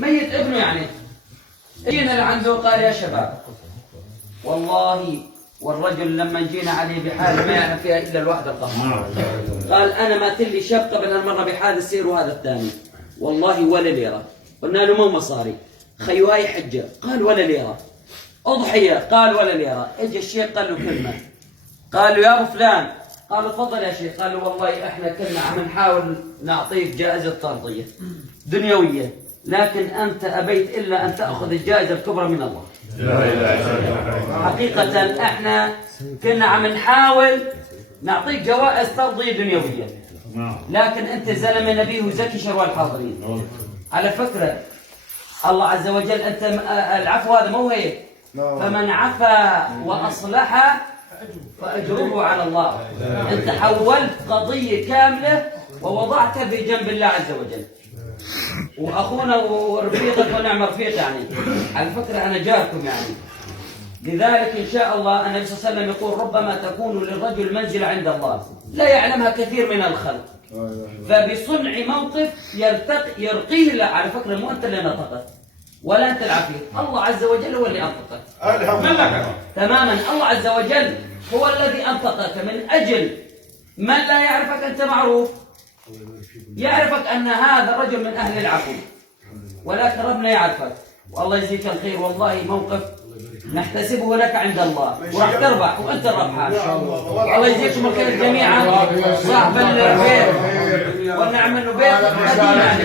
ميت ابنه يعني. جينا لعنده قال يا شباب والله، والرجل لما جينا عليه بحال ما يعرف فيها الا الواحد القهار. قال انا مات لي شاب قبل هالمره بحال السير وهذا الثاني والله ولا ليره. قلنا له مو مصاري، خيواي حجه، قال ولا ليره. اضحيه، قال ولا ليره. اجى الشيخ قال له كلمه، قال له يا ابو فلان، قال له تفضل يا شيخ. قال له والله احنا كنا عم نحاول نعطيك جائزه طرديه دنيويه، لكن انت ابيت الا ان تاخذ الجائزه الكبرى من الله. حقيقه احنا كنا عم نحاول نعطيك جوائز ترضيه دنيويه، لكن انت زلمه نبي وزكي شروال الحاضرين. على فكره الله عز وجل انت العفو هذا مو هيك، فمن عفا واصلح فاجره على الله. انت حولت قضيه كامله ووضعتها بجنب الله عز وجل. واخونا ورفيقك ونعم رفيق يعني، على فكره انا جاركم يعني. لذلك ان شاء الله النبي صلى الله عليه وسلم يقول ربما تكون للرجل منزله عند الله لا يعلمها كثير من الخلق، فبصنع موقف يرقيه الله. على فكره مو انت اللي نطقت ولا انت العفيف، الله عز وجل هو اللي انطقك. تماما، الله عز وجل هو الذي انطقك من اجل من لا يعرفك انت معروف، يعرفك ان هذا الرجل من اهل العفو، ولكن ربنا يعرفك. والله يجزيك الخير، والله موقف نحتسبه لك عند الله، وراح تربح وانت الربحان. الله يجزيكم الخير جميعا. صاحب البيت والنعم انه بيت قديم يعني.